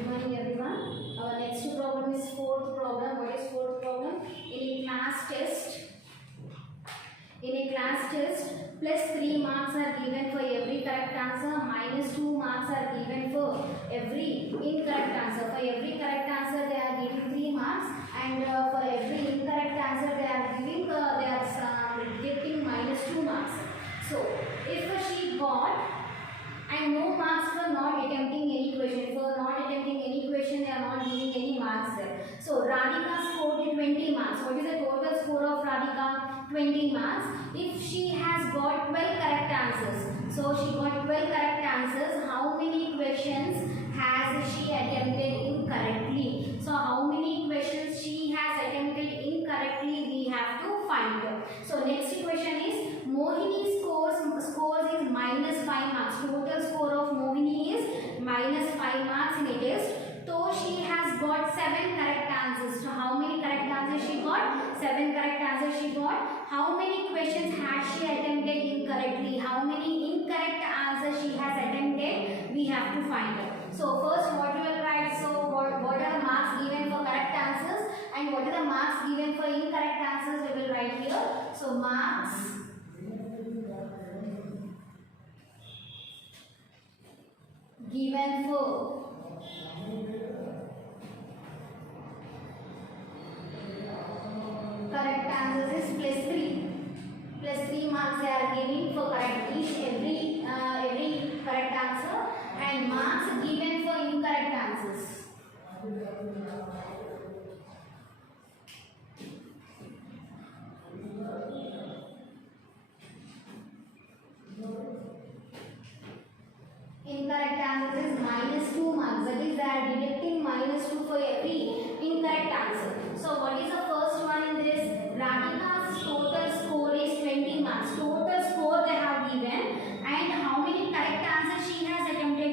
Good morning everyone. Our next problem is fourth problem. What is fourth problem? In a class test, plus 3 marks are given for every correct answer, minus 2 marks are given for every incorrect answer. For every correct answer they are giving 3 marks, and for every incorrect answer they are getting minus 2 marks. So if she got, and no marks for not attempting any question. For not attempting any question, they are not giving any marks there. So Radhika scored 20 marks. What is the total score of Radhika? 20 marks. If she has got 12 correct answers, so she got 12 correct answers, how many questions has she attempted incorrectly? So how many questions she has attempted incorrectly, we have to find out. So next question is Mohini scores is minus 5 marks. Total score of Mohini is minus 5 marks in a test. So she has got 7 correct answers. So how many correct answers she got? 7 correct answers she got. How many questions has she attempted incorrectly? How many incorrect answers she has attempted? We have to find out. So first what we will write? So what are the marks given for correct answers and what are the marks given for incorrect answers? We will write here. So marks given for correct answers is plus 3. Plus 3 marks they are giving for correct every correct answer, and marks given for incorrect answers. Incorrect answers is minus 2 marks. That is, they are deducting minus 2 for every incorrect answer. So what is the first one in this? Radhika's total score is 20 marks. Total score they have given, and how many correct answers she has attempted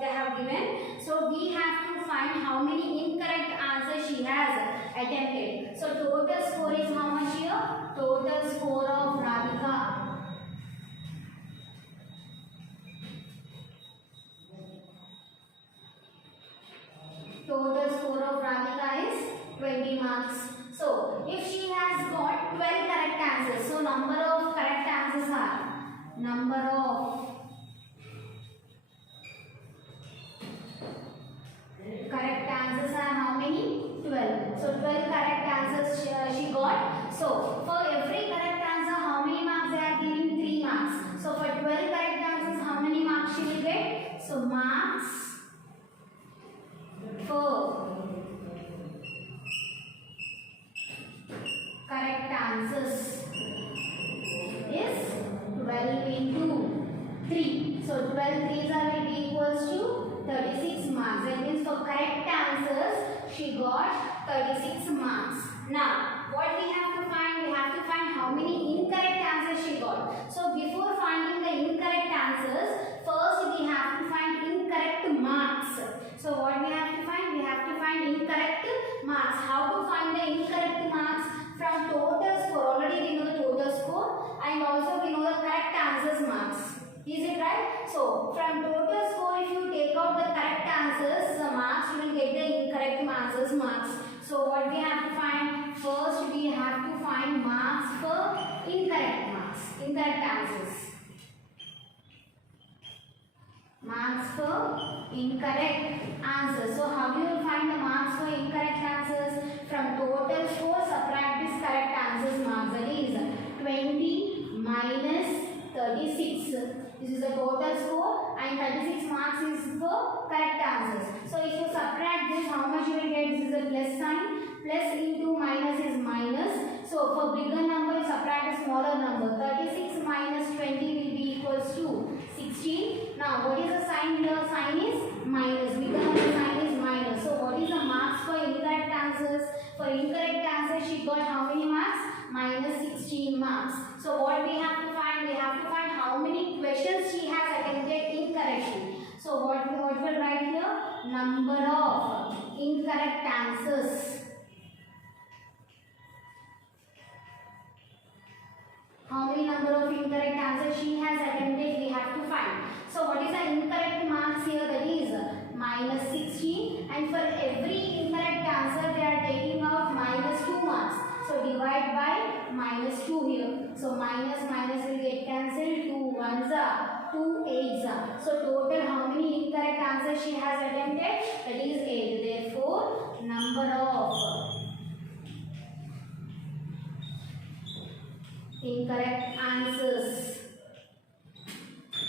they have given. So we have to find how many incorrect answers she has attempted. So total score is how much here? Total score of Radhika. Total score of Radhika is 20 marks. So if she has got 12 correct answers, so number of correct answers are how many? 12. So 12 correct answers she got. So for every correct answer, how many marks they are giving? 3 marks. So for 12 correct answers, how many marks she will get? So marks for correct answers is 12 into 3. So 12 threes are equals to 36 marks. That means for correct answers she got 36 marks. Now what we have to find? We have to find how many incorrect answers she got. So before finding the incorrect answers, first we have to find incorrect marks. So what we have to find? We have to find incorrect marks. How to find the incorrect marks? From total score. Already we know the total score, and also we know the correct answers marks. Is it right? So from total score, if you take out the correct answers marks, you will get the incorrect answers marks. So what we have to find? First we have to find marks for incorrect answers. Marks for incorrect answers. So how you will find the marks for incorrect answers? From total score, subtract this correct answers marks. That is 20 minus 36. This is the total score, and 36 marks is for correct answers. So if you subtract this, how much you will get? This is a plus sign. Plus into minus is minus. So for bigger number, you subtract a smaller number. 36 minus 20 will be equals to 16. Now what is the sign here? Sign is minus. Bigger number sign is minus. So what is the marks for incorrect answers? For incorrect answers she got how many marks? Minus 16 marks. So what we have to find? We have to find how many questions she has attempted incorrectly. So what we will write here? Number of incorrect answers. How many number of incorrect answers she has attempted, we have to find. So what is the incorrect marks here? That is minus 16. 2 here. So minus minus will get cancelled. 2 ones are 2 8s are. So total how many incorrect answers she has attempted? That is 8. Therefore number of incorrect answers,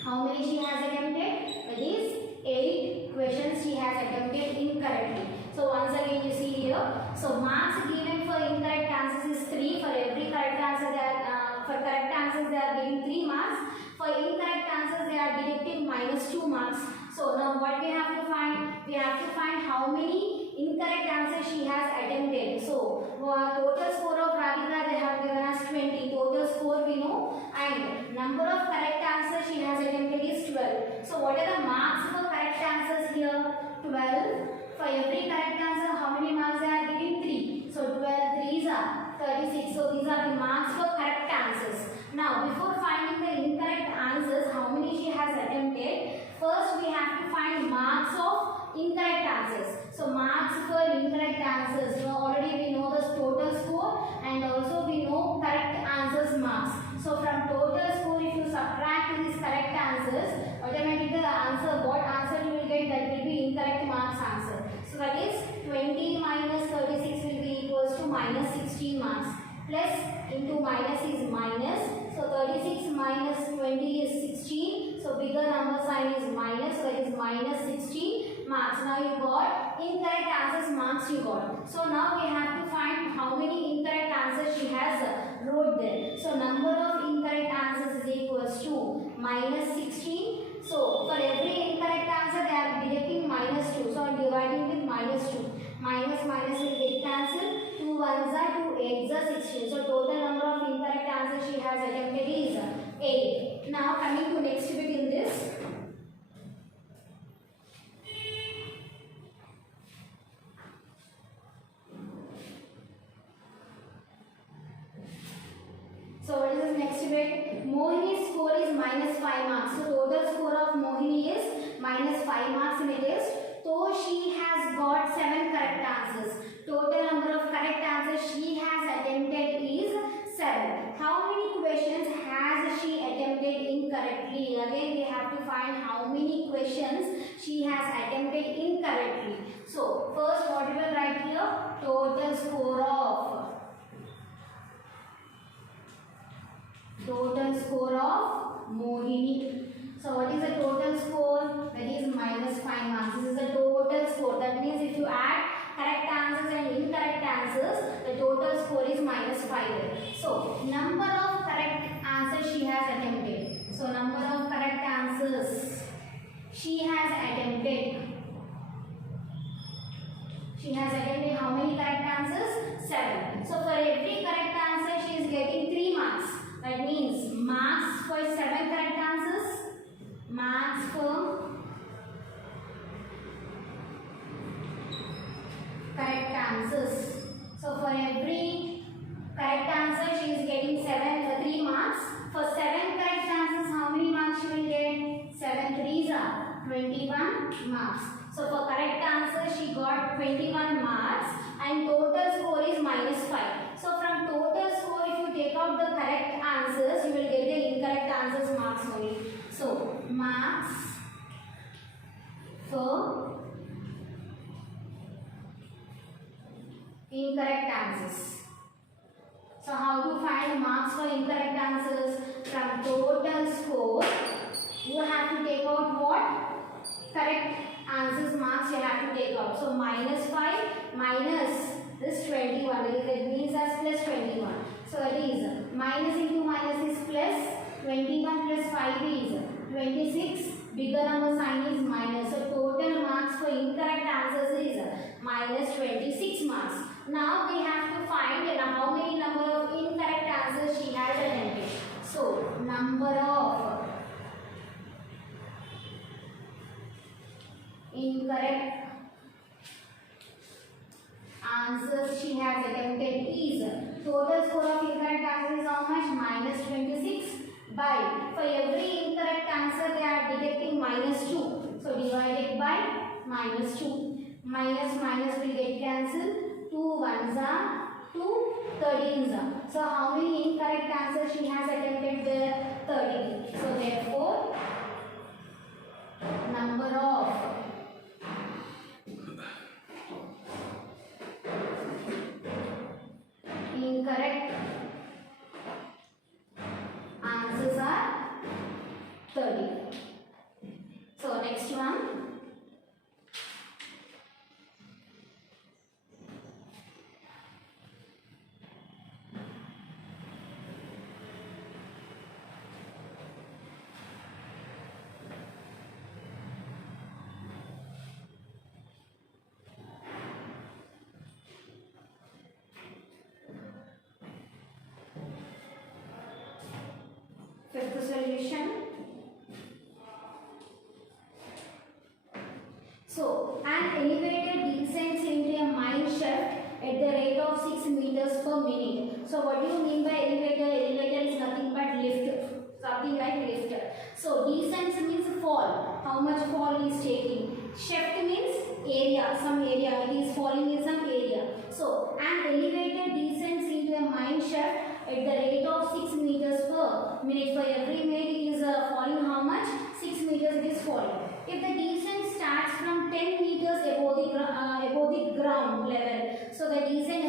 how many she has attempted? That is 8 questions she has attempted incorrectly. So once again you see here. So marks given for incorrect answers is 3. For every correct answer they are, for correct answers they are giving 3 marks. For incorrect answers they are deducting minus 2 marks. So now what we have to find? We have to find how many incorrect answers she has attempted. So total score of Radhika they have given us 20. Total score we know, and number of correct answers she has attempted is 12. So what are the marks for correct answers here? 12. For every correct answer how many marks they are giving? 3. So 12 3s are 36. So these are the marks for correct answers. Now before finding the incorrect answers how many she has attempted, first we have to find marks of incorrect answers. So marks for incorrect answers, you know, already we know the total score and also we know correct answers marks. So from total score if you subtract these correct answers, automatically the answer, what answer you will get, that will be incorrect marks answer. So that is 20 minus 36 will be equals to minus 16 marks. Plus into minus is minus. So 36 minus 20 is 16. So bigger number sign is minus. So that is minus 16 marks. Now you got incorrect answers marks you got. So now we have to find how many incorrect answers she has wrote there. So number of incorrect answers is equals to minus 16. So for every incorrect answer they are deducting minus 2. So I am dividing with minus 2. Minus minus will get cancelled. 2 ones are 2 8s are 16. So total number of incorrect answers she has attempted is 8. Now coming to next bit in this. So what is this next bit? Mohini's score is minus 5 marks. So total score of Mohini is minus 5 marks in a test. So she has got 7 correct answers. Total number of correct answers she has attempted is 7. How many questions has she attempted incorrectly? Again we have to find how many questions she has attempted incorrectly. So first what we will write here? Total score of Mohini. So what is the total score? That is minus 5 marks. This is the total score. That means if you add correct answers and incorrect answers, the total score is minus 5. So number of correct answers she has attempted. So number of correct answers she has attempted. She has attempted how many correct answers? 7. So for every correct answer she is getting 3 marks. That means marks for 7 correct answers, marks for correct answers. So for every correct answer she is getting 3 marks. For 7 correct answers how many marks she will get? 7 3s are 21 marks. So for correct answer she got 21 marks and total score is minus 5. So from total score if you take out the correct answers you will get the incorrect answers marks only. So marks for incorrect answers. So how to find marks for incorrect answers? From total score you have to take out what? Correct answers marks you have to take out. So minus 5 minus this 21, that means as plus 21. So it is minus into minus is plus, 21 plus 5 is 26, bigger number sign is minus. So total marks for incorrect answers is minus 26 marks. Now we have to find how many number of incorrect answers she has attempted. So number of incorrect answers she has attempted is, total score of incorrect answers is how much? Minus 26 by, for every incorrect answer they are deducting minus 2. So divided by minus 2. Minus minus will get cancelled. 2 ones are 2 13s. So how many incorrect answers she has attempted there? 13. So therefore number of incorrect answers are 30. So next one. Fifth solution. So, an elevator descends into a mine shaft at the rate of 6 meters per minute. So, what do you mean by elevator? Elevator is nothing but lift, something like lift. So, descends means fall. How much fall is taking? Shaft means area, some area. It is falling in some area. So, an elevator descends into a mine shaft at the rate of 6 meters per minute. For every minute it is falling how much? 6 meters it is falling. If the descent starts from 10 meters above the ground level, so the descent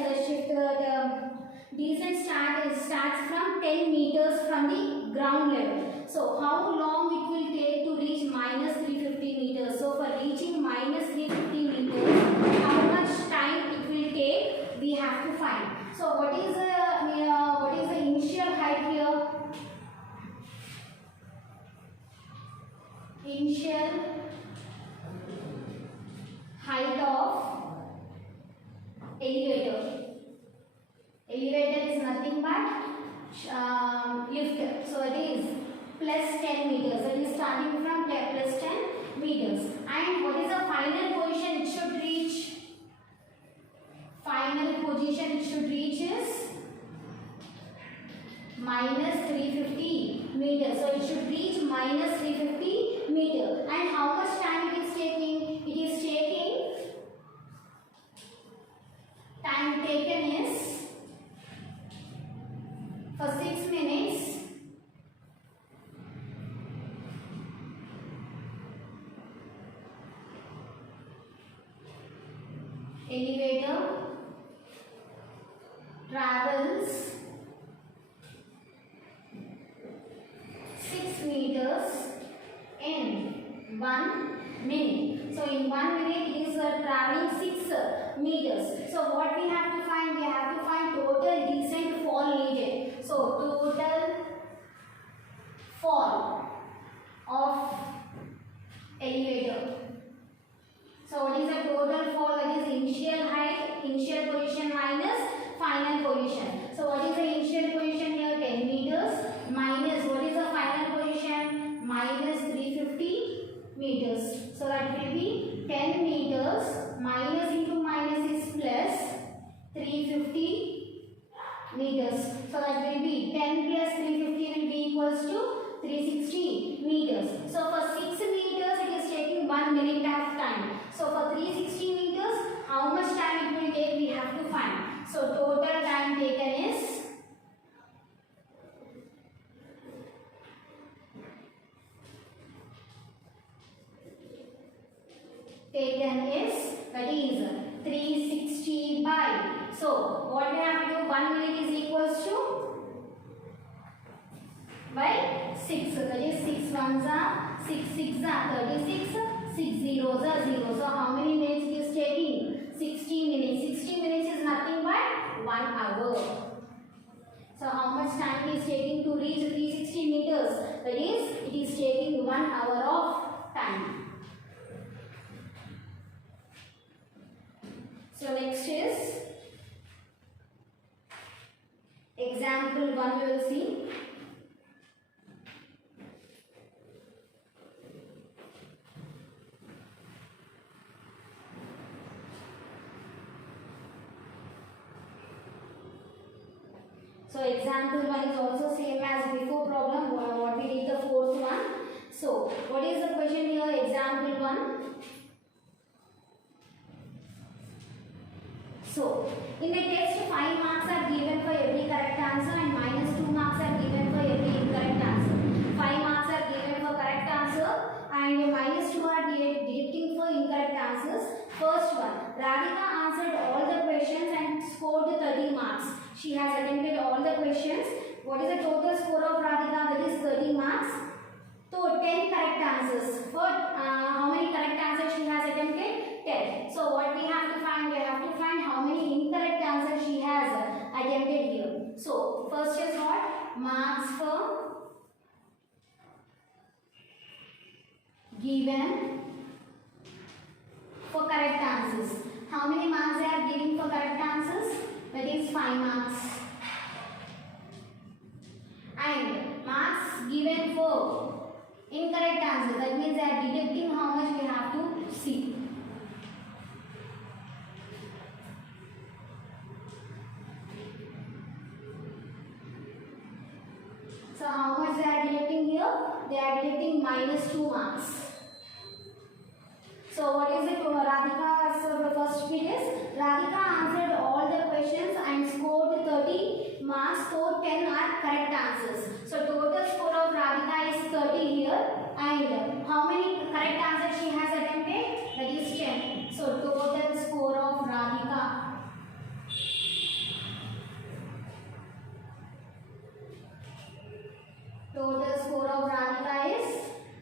starts from 10 meters from the ground level. So how long it will take to reach minus 350 meters? So for reaching minus 350 meters, how much time it will take? We have to find. So what is the initial height here? Initial height of elevator. Elevator is nothing but lift. So it is plus 10 meters. It is starting from plus 10 meters. And what is the final position it should reach? Final position it should reach is minus 350 meters. So it should reach minus 350 meters. And how much time it is taking? It is taking, time taken is for 6 minutes. Elevator travels 6 meters in 1 minute. So in 1 minute it is traveling 6 meters. So what we have to find? We have to find total descent fall needed. So total fall of elevator. So what is the total fall? That is initial height, initial position minus final position. So what is the initial position here? 10 meters minus what is the final position? Minus 350 meters. So that will be 10 meters minus into minus is plus 350 meters. So that will be 10 plus 350 will be equals to 360 meters. So for 6 meters it is taking 1 minute of time. So for 360 meters, how much time it will take? We have to find. So total time taken is that is 360 by. So what we have to do? 1 minute is equals to by 6. That is 6 ones are 6 6 are 36. 6 zeros are 0. So how many minutes it is taking? 60 minutes. 60 minutes is nothing but 1 hour. So how much time it is taking to reach 360 meters? That is, it is taking 1 hour of time. So next is example 1 we will see. So example 1 is also same as before problem, what we did the fourth one. So what is the question here? Example 1. So in a test 5 marks are given for every correct answer and minus 2 marks are given for every incorrect answer. 5 marks are given for correct answer and minus 2 are deducting for incorrect answers. First one, Radhika answered all the questions and scored 30 marks. She has attempted all the questions. What is the total score of Radhika? That is 30 marks. So 10 correct answers. For how many correct answers she has attempted? 10. So what we have to find? We have to find how many incorrect answers she has attempted here. So first is what? Marks for given for correct answers. How many marks they are giving for correct answers? That is 5 marks. And marks given for incorrect answer, that means they are deducting how much we have to see. So how much they are deducting here? They are deducting minus 2 marks. So what is it? Radhika, so the first bit is Radhika answered all the questions and scored 30 marks, so 10 are correct answers. So total score of Radhika is 30 here and how many correct answers she has attempted? That is 10. So total score of Radhika is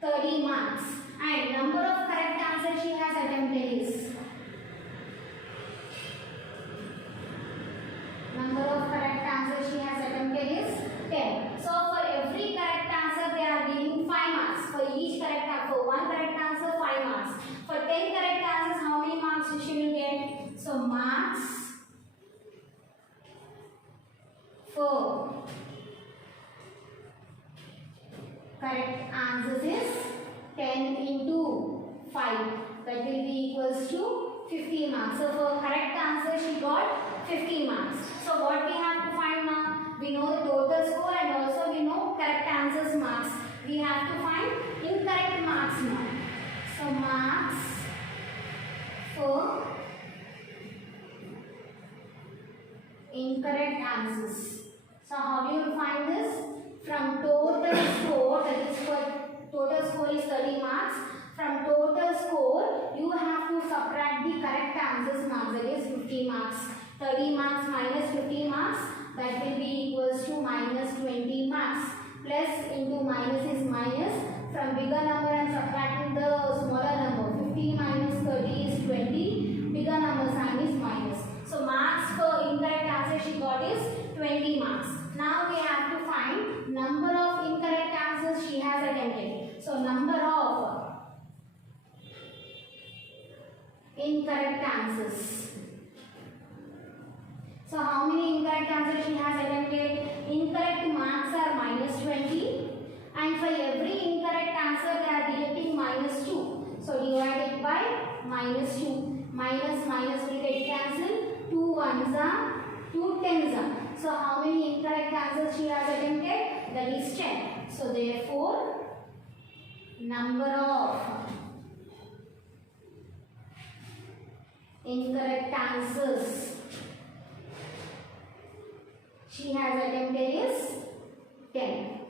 30 marks and number of correct answers she has attempted is correct answers is 10 into 5, that will be equals to 50 marks. So for correct answer she got 50 marks. So what we have to find now? We know the total score and also we know correct answers marks. We have to find incorrect marks now. So marks for incorrect answers. So how do you find this? From total score, that is what total score is 30 marks. From total score, you have to subtract the correct answers marks, that is 50 marks. 30 marks minus 50 marks, that will be equals to minus 20 marks. Plus into minus is minus. From bigger number I am subtracting the smaller number. 50 minus 30 is 20. Bigger number sign is minus. So marks for incorrect answer she got is 20 marks. Now we have to find number of incorrect answers she has attempted. So number of incorrect answers. So how many incorrect answers she has attempted? Incorrect marks are minus 20 and for every incorrect answer they are deducting minus 2. So divide it by minus 2. Minus minus will get cancelled. 2 ones are 2 tens are. So how many incorrect answers she has attempted? That is 10. So therefore number of incorrect answers she has attempted is 10.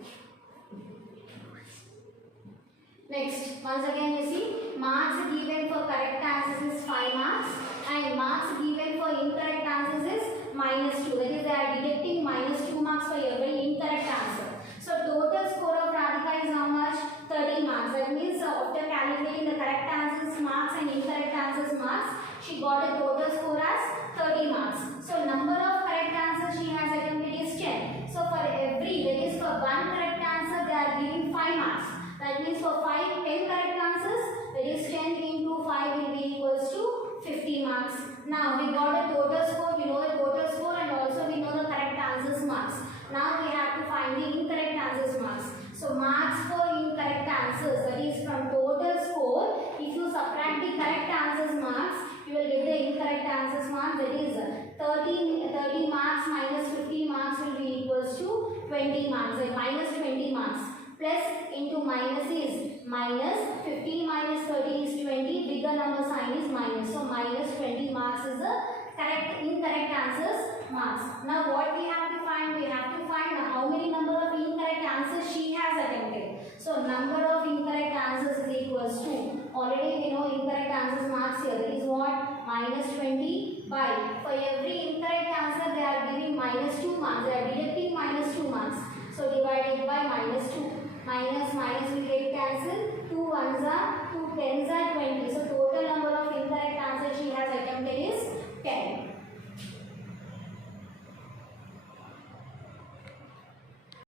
Next, once again you see, marks given for correct answers is 5 marks and marks given for incorrect answers is minus 2. That is, they are deducting minus 2 marks for every incorrect answer. So total score of Radhika is how much? 30 marks. That means after calculating the correct answers marks and incorrect answers marks, she got a total score as 30 marks. So number of correct answers she has attempted is 10. So for every, that is for one correct answer, they are giving 5 marks. That means for 10 correct answers, that is 10 into 5 will be equals to 50 marks. Now we got a total score, we know the total score and also we know the correct answers marks. Now we have to find the incorrect answers marks. So marks for incorrect answers, that is from total score, if you subtract the correct answers marks, you will get the incorrect answers marks, that is 30 marks minus 50 marks will be equals to 20 marks, and minus 20 marks. Plus into minus is minus, 15 minus 30 is 20, bigger number sign is minus. So minus 20 marks is the incorrect answers marks. Now what we have to find? We have to find how many number of incorrect answers she has attempted. So number of incorrect answers is equals to, already we know incorrect answers marks here. That is what? Minus 20 by, for every incorrect answer they are giving minus 2 marks. They are deducting minus 2 marks. So divided by minus 2. Minus will get cancelled. 2 ones are